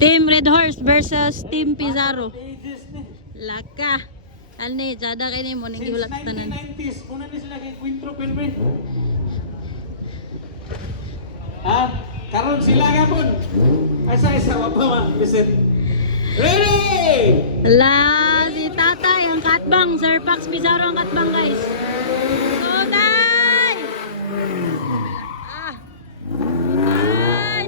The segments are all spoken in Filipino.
Team Red Horse versus Team Pizarro. Laka. Ani, jada kay ni mo ning gihulat tanan. 1990s, muna ni sila kay Quintro Pelme. Ha? Karon sila gapon. Asa wa pa man bisit. Ready! La, si Tatay ang katbang, Sir Pax Pizarro ang katbang, guys. Tatay! Ah. Tatay!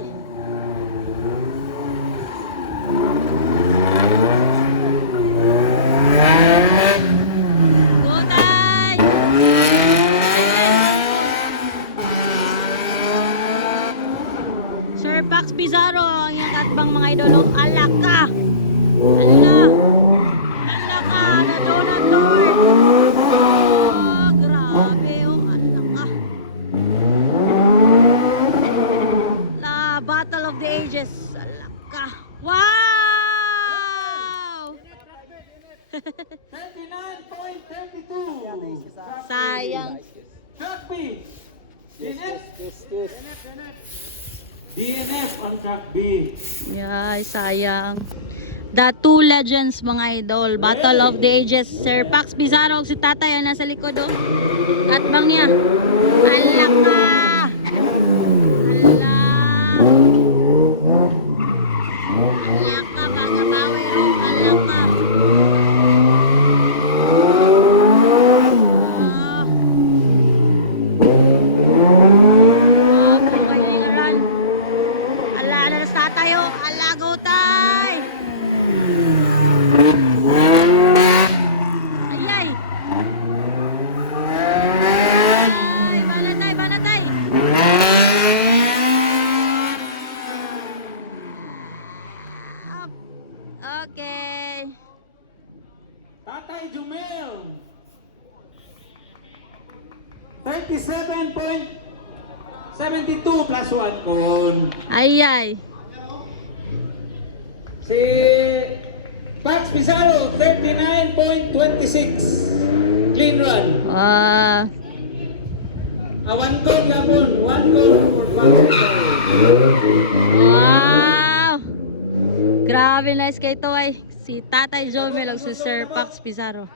Tatay! Sir Pax Pizarro ang iyang katbang, mga idolo. Alaka! Ala! Alaka! Na donut Lord! Oh, grabe! Oh, alaka! La Battle of the Ages! Alaka! Wow! 39.32. Sayang! Track B. DNF on track B. Yay, sayang. The two legends, mga idol. Battle of the Ages. Sir Pax Pizarro, si Tatay ang nasa likod, oh. Katbang niya. Alaka! Ala! Alaka, pagabawi, oh. Alaka! Ala, sa Tatay, oh. Alago, tay! Ayay! Ay, banatay, banatay! Up. Okay. Tatay Jumel. 37.72 plus 1 kon. Ayay. Si Pax Pizarro, 39.26. Clean run. One goal gapon. 1 goal for Pax Pizarro. Wow! Grabe, nice kay to ay. Si Tatay Jomel o si Sir Pax Pizarro.